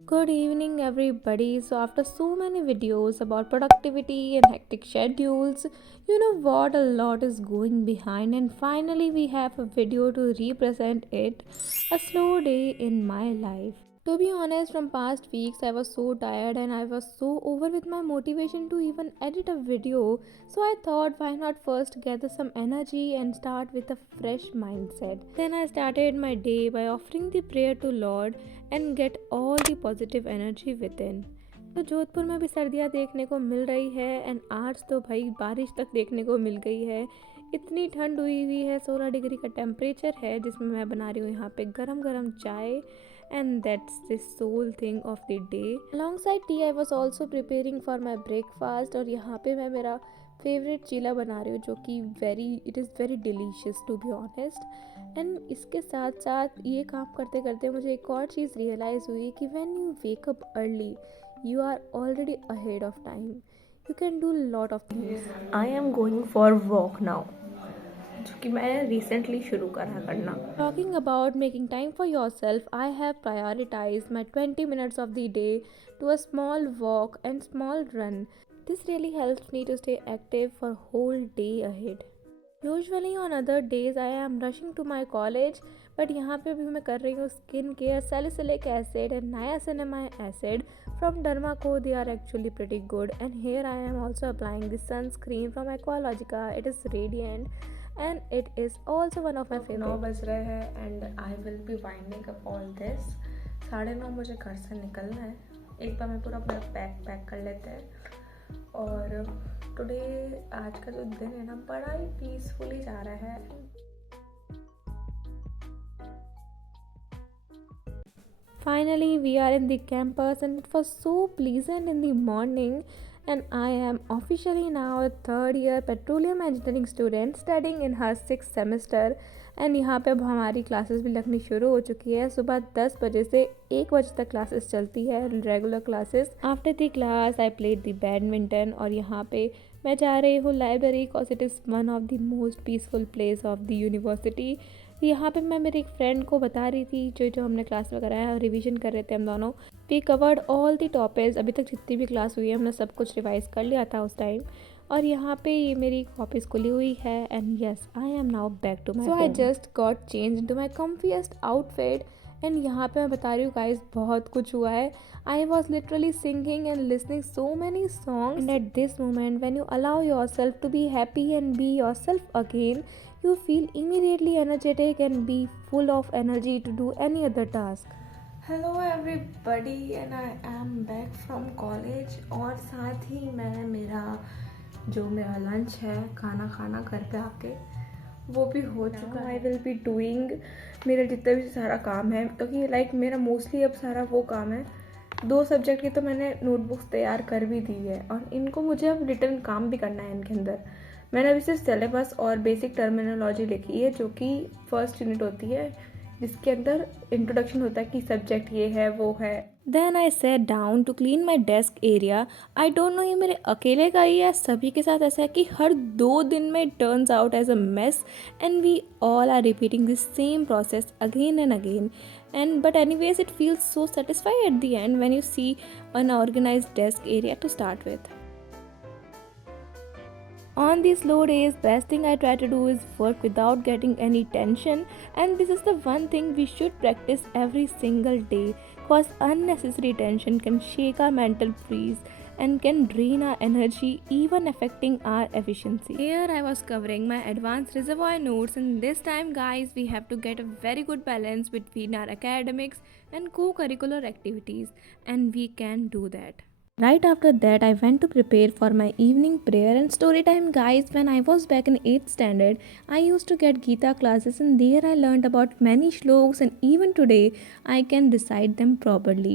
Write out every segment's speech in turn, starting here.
Good evening, everybody. So, after so many videos about productivity and hectic schedules, you know what? A lot is going behind, and finally, we have a video to represent it, a slow day in my life. To be honest, from past weeks, I was so tired and I was so over with my motivation to even edit a video. So I thought, why not first gather some energy and start with a fresh mindset. Then I started my day by offering the prayer to Lord and get all the positive energy within. तो जोधपुर में भी सर्दियाँ देखने को मिल रही है एंड आज तो भाई बारिश तक देखने को मिल गई है। इतनी ठंड हुई हुई है, 16 डिग्री का टेम्परेचर है जिसमें मैं बना रही हूँ यहाँ पे गरम गरम चाय and that's the sole thing of the day. Alongside tea I was also preparing for my breakfast और यहाँ पे मैं मेरा फेवरेट चीला बना रही हूँ जो कि it is very delicious to be honest. And इसके साथ साथ ये काम करते करते मुझे एक और चीज़ रियलाइज़ हुई कि when you wake up early you are already ahead of time. You can do a lot of things. I am going for walk now, जो कि मैं रिसेंटली शुरू करा करना। Talking about making time for yourself, I have prioritized my 20 minutes of the day to a small walk and small run. This really helps me to stay active for whole day ahead. Usually on other days I am rushing to my college, but यहाँ पे भी मैं कर रही हूँ skin care salicylic acid and niacinamide acid from Dermaco. They are actually pretty good, and here I am also applying the sunscreen from Aqualogica. It is radiant and it is also one of my favorite. 9 बज रहे हैं and I will be winding up all this. 9:30 मुझे घर से निकलना है। एक बार मैं पूरा अपना पैक कर लेते हैं। और टुडे आज का जो दिन है ना बड़ा ही पीसफुली जा रहा है। Finally, we are in the campus, and it was so pleasant in the morning. And I am officially now a third year petroleum engineering student studying in her sixth semester. And यहाँ पे अब हमारी क्लासेस भी लगनी शुरू हो चुकी है। सुबह 10 बजे से 1 बजे तक क्लासेस चलती है, regular classes. After the class I played the badminton और यहाँ पे मैं जा रही हूँ library because it is one of the most peaceful place of the university. यहाँ पे मैं मेरी एक फ्रेंड को बता रही थी जो हमने क्लास में कराया, रिवीजन कर रहे थे हम दोनों। We covered all the topics, अभी तक जितनी भी क्लास हुई है हमने सब कुछ रिवाइज कर लिया था उस टाइम। और यहाँ पे ये मेरी कॉपीज खुली हुई है and yes I am now back to my. So I just got change into my comfiest outfit and यहाँ पे मैं बता रही हूँ गाइज बहुत कुछ हुआ है। I was literally singing and listening so many songs and at this moment when you allow yourself to be happy and be yourself again, you feel immediately energetic and be full of energy to do any other task. Hello everybody and I am back from college. और साथ ही मैं मेरा लंच है, खाना घर पे आके वो भी हो चुका है। आई विल बी डूइंग मेरा जितना भी सारा काम है, क्योंकि लाइक मेरा मोस्टली अब सारा वो काम है। 2 सब्जेक्ट की तो मैंने नोटबुक्स तैयार कर भी दी है और इनको मुझे अब रिटर्न काम भी करना है इनके अंदर। मैंने अभी सिर्फ सिलेबस और बेसिक टर्मिनोलॉजी लिखी है जो कि फर्स्ट यूनिट होती है, जिसके अंदर इंट्रोडक्शन होता है कि सब्जेक्ट ये है वो है। Then I sat down to clean my desk area. I don't know ये मेरे अकेले का ही या सभी के साथ ऐसा है कि हर 2 दिन में turns out as a mess and we all are repeating the same process again and again. And but anyways it feels so satisfying at the end when you see an organized desk area to start with. On these slow days, best thing I try to do is work without getting any tension, and this is the one thing we should practice every single day because unnecessary tension can shake our mental peace and can drain our energy, even affecting our efficiency. Here I was covering my advanced reservoir notes, and this time guys we have to get a very good balance between our academics and co-curricular activities, and we can do that. Right after that, I went to prepare for my evening prayer and story time, guys. When I was back in 8th standard, I used to get Gita classes, and there I learned about many shlokas, and even today, I can recite them properly.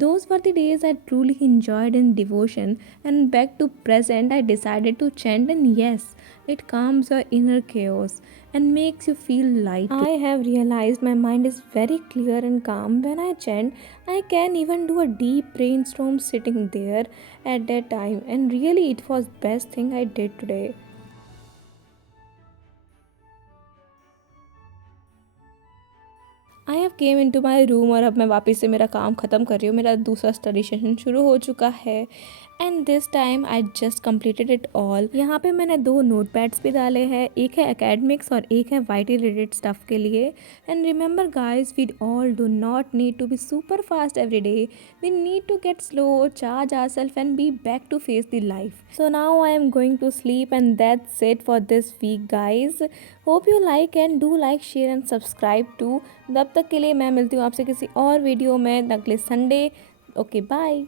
Those were the days I truly enjoyed in devotion, and back to present, I decided to chant, and yes, it calms your inner chaos and makes you feel light. I have realized my mind is very clear and calm when I chant. I can even do a deep brainstorm sitting there at that time, and really it was best thing I did today. I have came into my room और अब मैं वापस से मेरा काम ख़त्म कर रही हूँ। मेरा दूसरा स्टडी सेशन शुरू हो चुका है and this time I just completed it all. यहाँ पे मैंने 2 नोट पैड्स भी डाले हैं, एक है एकेडमिक्स और एक है वाईटी रिलेटेड स्टफ के लिए। And remember guys, we all do not need to be super fast every day, we need to get slow, charge ourself and be back to face the life. So now I am going to sleep and that's it for this week guys. Hope you like and do like, share and subscribe to. तब तक के लिए मैं मिलती हूँ आपसे किसी और वीडियो में अगले संडे। Okay bye.